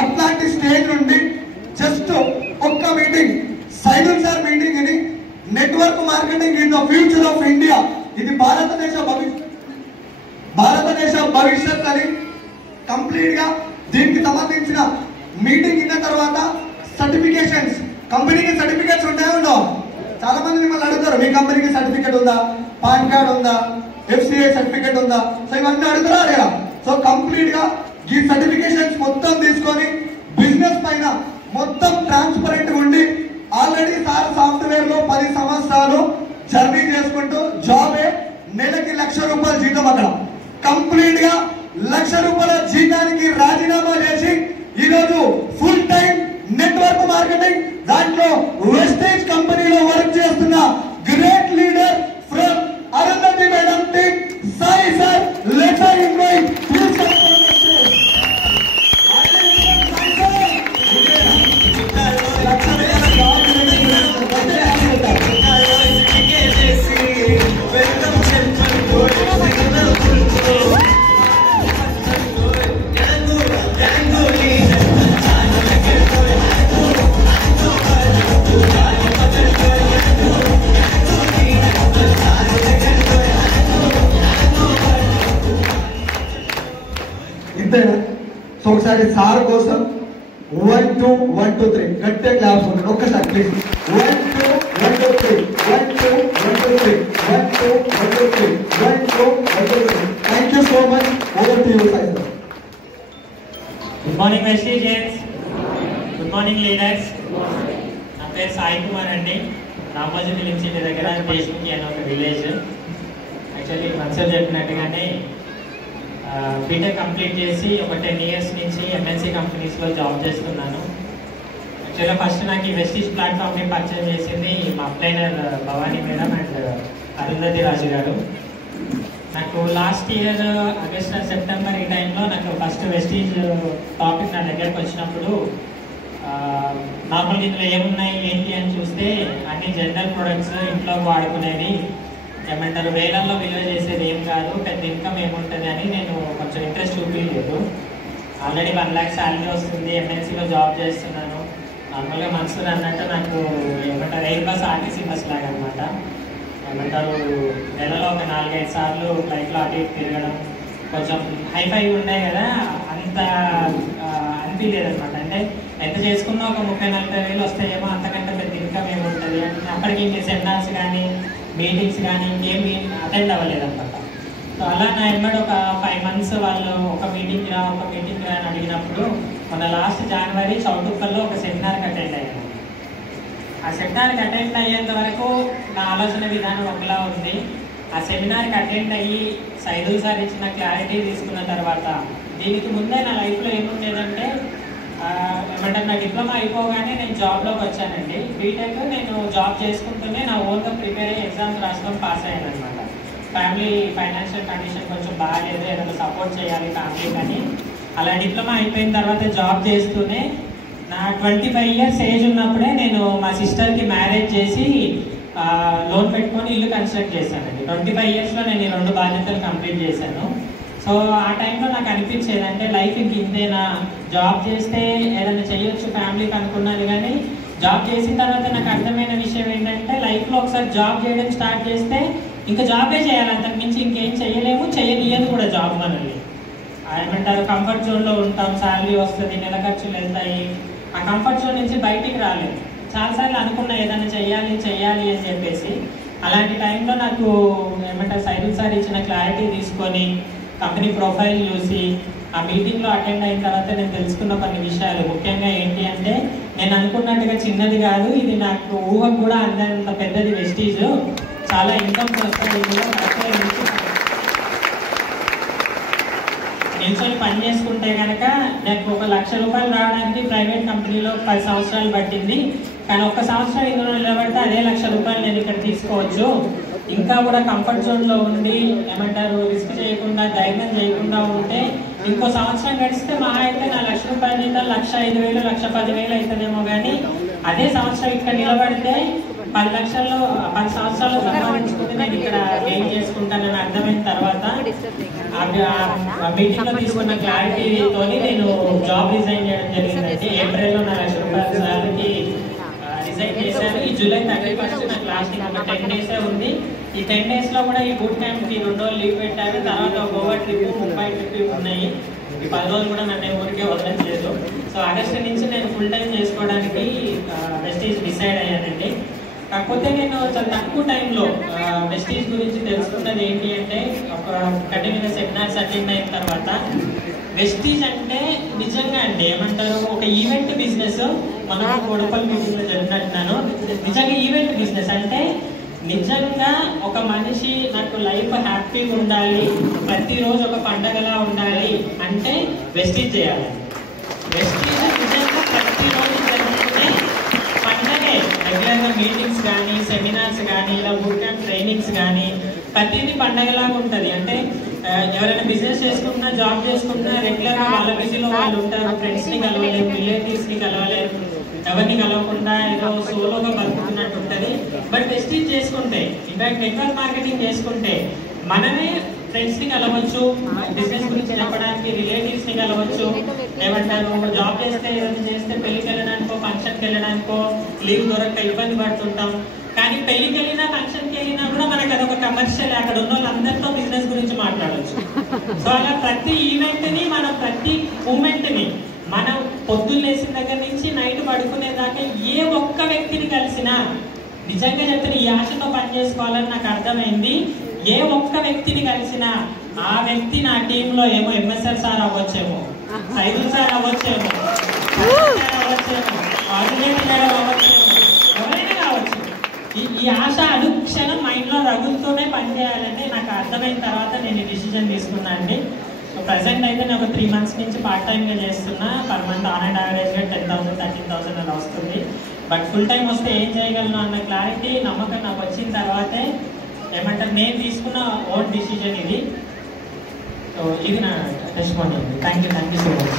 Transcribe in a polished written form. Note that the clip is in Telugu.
అట్లాంటి స్టేజ్ నుండి జస్ట్ ఒక్క మీటింగ్, సైదుల్ సార్ మీటింగ్ అని, network marketing in the future of India, ఇది భారతదేశ భవిష్యత్ అని కంప్లీట్ గా దీనికి సంబంధించిన మీటింగ్ ఇన్న తర్వాత సర్టిఫికేషన్స్, కంపెనీకి సర్టిఫికేట్స్ ఉంటాయో ఉండవు? చాలా మంది మిమ్మల్ని అడుగుతారు, మీ కంపెనీకి సర్టిఫికేట్ ఉందా, పాన్ కార్డ్ ఉందా, FCI సర్టిఫికేట్ ఉందా? సో ఇవన్నీ అడుగుతారా లేదా? సో కంప్లీట్ గా ఈ సర్టిఫికేషన్స్ మొత్తం తీసుకొని బిజినెస్ పైన మొత్తం ట్రాన్స్పరెంట్ ఉండి, ఆల్రెడీ సార్ సాఫ్ట్వేర్ లో 10 సంవత్సరాలు జర్నీ చేసుకుంటూ జాబే, నెలకి ₹1,00,000 జీతం. అక్కడ కంప్లీట్ గా ₹1,00,000 జీతానికి రాజీనామా చేసి ఈరోజు ఫుల్ టైం నెట్వర్క్ మార్కెటింగ్ దాంట్లో వెస్టేజ్ కంపెనీలో వర్క్ చేస్తున్న great leader from Arundhati madam team Sai sir. Let's invite please come to the stage. ఇంతేనా? సో ఒకసారి సార్ కోసం 1 2 1 2 3 గట్టిగా క్లాప్స్ ఉంటుంది. ఒక్కసారి please. 1 2 1 2 3 1 2 1 2 3 1 2 1 2 3 1 2 1 2 3. Thank you so much. Over to you Sai sir. Good morning వెస్టీజియన్స్, good morning leaders. నా పేరు సాయి కుమార్ అండి. రామోజీ ఫిలిం సిటీ దగ్గర దేశముఖి అనే ఒక విలేజ్. యాక్చువల్లీ మన్సర్ చెప్పినట్టుగానే బీటెక్ కంప్లీట్ చేసి ఒక 10 ఇయర్స్ నుంచి MNC కంపెనీస్లో జాబ్ చేస్తున్నాను. యాక్చువల్గా ఫస్ట్ నాకు ఈ వెస్టీజ్ ప్లాట్ఫామ్ని పర్చేజ్ చేసింది మా అప్లైనర్ భవానీ మేడం అండ్ అరుంధతి రాజు గారు. నాకు లాస్ట్ ఇయర్ ఆగస్ట్ సెప్టెంబర్ ఈ టైంలో నాకు ఫస్ట్ వెస్టీజ్ టాపిక్ నా దగ్గరకు వచ్చినప్పుడు నార్మల్గా ఇందులో ఏమున్నాయి ఏంటి అని చూస్తే అన్ని జనరల్ ప్రొడక్ట్స్, ఇంట్లో వాడుకునేవి, ఏమంటారు వేలల్లో విలువ చేసేది ఏం కాదు, పెద్ద ఇన్కమ్ ఏముంటుంది అని నేను కొంచెం ఇంట్రెస్ట్ చూపించలేదు. ఆల్రెడీ 1 lakh శాలరీ వస్తుంది, MNCలో జాబ్ చేస్తున్నాను. నార్మల్గా మన్సూర్ అన్నట్టు నాకు ఏమంటారు ఎయిర్ బస్ RTC బస్ లాగా అనమాట. ఏమంటారు నెలలో ఒక 4-5 సార్లు ఫ్లైట్లో అటు ఇటు తిరగడం, కొంచెం హైఫై ఉండే కదా, అంత అనిపించలేదు అనమాట. అంటే ఎంత చేసుకున్నా ఒక 30-40 వేలు వస్తాయేమో, అంతకంటే పెద్ద ఇన్కమ్ ఏముంటుంది. అప్పటికి ఇంక సెమినార్స్ కానీ మీటింగ్స్ కానీ ఇంకేమి అటెండ్ అవ్వలేదు అనమాట. సో అలా నా ఎమ్మడి ఒక 5 months వాళ్ళు ఒక మీటింగ్ రా అని అడిగినప్పుడు మన లాస్ట్ జనవరి చౌటుప్పల్లో ఒక సెమినార్కి అటెండ్ అయ్యాను. ఆ సెమినార్కి అటెండ్ అయ్యేంత వరకు నా ఆలోచన విధానం ఒకలా ఉంది. ఆ సెమినార్కి అటెండ్ అయ్యి సైదుల్ సార్ ఇచ్చిన క్లారిటీ తీసుకున్న తర్వాత, దీనికి ముందే నా లైఫ్లో ఏముండేదంటే ఏమంటారు నా డిప్లొమా అయిపోగానే నేను జాబ్లోకి వచ్చానండి. బీటెక్ నేను జాబ్ చేసుకుంటూనే నా ఓన్గా ప్రిపేర్ అయ్యి ఎగ్జామ్స్ రాసుకొని పాస్ అయ్యాను అనమాట. ఫ్యామిలీ ఫైనాన్షియల్ కండిషన్ కొంచెం బాగాలేదు, ఏదైనా సపోర్ట్ చేయాలి ఫ్యామిలీ కానీ. అలా డిప్లొమా అయిపోయిన తర్వాత జాబ్ చేస్తూనే నా 25 years ఏజ్ ఉన్నప్పుడే నేను మా సిస్టర్కి మ్యారేజ్ చేసి లోన్ పెట్టుకొని ఇల్లు కన్స్ట్రక్ట్ చేశానండి. 25 yearsలో నేను ఈ 2 బాధ్యతలు కంప్లీట్ చేశాను. సో ఆ టైంలో నాకు అనిపించేది అంటే లైఫ్ ఇంక ఇంతేనా, జాబ్ చేస్తే ఏదైనా చేయొచ్చు ఫ్యామిలీకి అనుకున్నాను. కానీ జాబ్ చేసిన తర్వాత నాకు అర్థమైన విషయం ఏంటంటే లైఫ్లో ఒకసారి జాబ్ చేయడం స్టార్ట్ చేస్తే ఇంకా జాబే చేయాలి, అంతకు మించి ఇంకేం చేయలేము, చేయనియదు కూడా జాబ్ మనల్ని. ఏమంటారు కంఫర్ట్ జోన్లో ఉంటాం, శాలరీ వస్తుంది, నెల ఖర్చులు వెళ్తాయి. ఆ కంఫర్ట్ జోన్ నుంచి బయటికి రాలేము. చాలాసార్లు అనుకున్నా ఏదైనా చెయ్యాలి అని చెప్పేసి. అలాంటి టైంలో నాకు ఏమంటారు సైదుల్ సార్ ఇచ్చిన క్లారిటీ తీసుకొని కంపెనీ ప్రొఫైల్ చూసి ఆ మీటింగ్లో అటెండ్ అయిన తర్వాత నేను తెలుసుకున్న కొన్ని విషయాలు. ముఖ్యంగా ఏంటి అంటే నేను అనుకున్నట్టుగా చిన్నది కాదు, ఇది నాకు ఊహకు కూడా అందంత పెద్దది వెస్టీజ్. చాలా ఇన్కమ్ వస్తుంది, నిల్చొని పని చేసుకుంటే కనుక నాకు ఒక ₹1,00,000 రావడానికి ప్రైవేట్ కంపెనీలో 10 సంవత్సరాలు పట్టింది. కానీ 1 సంవత్సరం ఇందులో నిలబడితే అదే ₹1,00,000 నేను ఇక్కడ తీసుకోవచ్చు. ఇంకా కూడా కంఫర్ట్ జోన్లో ఉండి ఏమంటారు రిస్క్ చేయకుండా ధైర్యం చేయకుండా ఉంటే ఇంకో సంవత్సరం గడిస్తే మహా అయితే నా ₹1,00,000 జీతం 1,05,000 1,10,000 అవుతుందేమో. కానీ అదే సంవత్సరం ఇక్కడ నిలబడితే 10 సంవత్సరాలు సంపాదించుకుని నేను ఇక్కడ గెయిన్ చేసుకుంటానని అర్థమైన తర్వాత ఆ మీటింగ్ లో తీసుకున్న క్లారిటీతో నేను జాబ్ రిజైన్ చేయడం జరిగిందండి. ఏప్రిల్లో నా ₹1,00,000 సాలరీకి రిజైన్ చేశాను. ఈ జూలై 31 నాకు లాస్టింగ్ ఒక 10 days ఉంది. ఈ 10 days లో కూడా ఈ బూట్ క్యాంప్ కి 2 రోజులు లీవ్ పెట్టాను. తర్వాత గోవా ట్రిప్, ముంబై ట్రిప్ ఉన్నాయి. ఈ 10 రోజులు కూడా నన్ను ఊరికే వదలట్లేదు. సో ఆగస్టు నుంచి నేను ఫుల్ టైం చేసుకోవడానికి వెస్టీజ్ డిసైడ్ అయ్యానండి. కాకపోతే నేను చాలా తక్కువ టైంలో వెస్టీజ్ గురించి తెలుసుకున్నది ఏంటి అంటే, ఒక కంటిన్యూగా సెమినార్స్ అటెండ్ అయిన తర్వాత వెస్టీజ్ అంటే నిజంగా అండి ఏమంటారు, ఒక ఈవెంట్ బిజినెస్. మనం గొడపల్ మీటింగ్ లో జరిగినట్టున్నాను. నిజంగా ఈవెంట్ బిజినెస్ అంటే నిజంగా ఒక మనిషి నాకు లైఫ్ హ్యాపీగా ఉండాలి, ప్రతిరోజు ఒక పండగలా ఉండాలి అంటే వెస్టీజ్ చేయాలి. వెస్టీజ్ నిజంగా ప్రతిరోజు జరుగుతుంటే పండగే. రెగ్యులర్గా మీటింగ్స్ కానీ, సెమినార్స్ కానీ, ఇలా బూట్ క్యాంప్ ట్రైనింగ్స్ కానీ ప్రతిదీ పండగలాగా ఉంటుంది. అంటే ఎవరైనా బిజినెస్ చేసుకుంటున్నా, జాబ్ చేసుకుంటున్నా రెగ్యులర్గా వాళ్ళ బిజీలో వాళ్ళు ఉంటారు. ఫ్రెండ్స్ని కలవలేరు, రిలేటివ్స్ని కలవలేరు, ఎవరిని కలవకుండా ఏదో సోలోగా బతుకుతున్నట్టు ఉంటుంది. బట్ వెస్టీజ్ చేసుకుంటే, ఇన్ఫాక్ట్ నెట్వర్క్ మార్కెటింగ్ చేసుకుంటే మనమే ఫ్రెండ్స్ని కలవచ్చు, బిజినెస్ గురించి చెప్పడానికి రిలేటివ్స్ ని కలవచ్చు. ఏమంటారు, జాబ్ చేస్తే ఏదైనా చేస్తే పెళ్లికి వెళ్ళడానికో ఫంక్షన్కి వెళ్ళడానికో లీవ్ దొరక్క ఇబ్బంది పడుతుంటాం. కానీ పెళ్లికి వెళ్ళినా ఫంక్షన్కి వెళ్ళినా కూడా మనకు అదొక కమర్షియల్, అక్కడ ఉన్న వాళ్ళందరితో బిజినెస్ గురించి మాట్లాడవచ్చు. సో అలా ప్రతి ఈవెంట్ ని, మనం ప్రతి మూమెంట్ ని, మనం పొద్దున్న లేచిన దగ్గర నుంచి నైట్ పడుకునేదాకా ఏ ఒక్క వ్యక్తిని కలిసినా, నిజంగా చెప్తే ఈ ఆశతో పనిచేసుకోవాలని నాకు అర్థమైంది. ఏ ఒక్క వ్యక్తిని కలిసినా ఆ వ్యక్తి నా టీంలో ఏమో ఎంఎస్ఎల్ సార్ అవ్వచ్చేమో, సైదుల్ సార్ అవ్వచ్చేమో, అవ్వచ్చేమో, ఎవరైనా కావచ్చు. ఈ ఆశ అనుక్షణం మైండ్ లో రగులుతూనే పనిచేయాలంటే నాకు అర్థమైన తర్వాత నేను ఈ డిసిజన్ తీసుకున్నా అండి. సో ప్రెసెంట్ అయితే నేను ఒక 3 months నుంచి పార్ట్ టైంగా చేస్తున్నా. పర్ మంత్ ఆన్ అండ్ యావరేజ్గా 10,000 13,000 అలా వస్తుంది. బట్ ఫుల్ టైం వస్తే ఏం చేయగలను అన్న క్లారిటీ, నమ్మకం నాకు వచ్చిన తర్వాతే ఏమంటారు నేను తీసుకున్న ఓన్ డిసిజన్ ఇది. సో ఇది నా testimony. Thank you so much.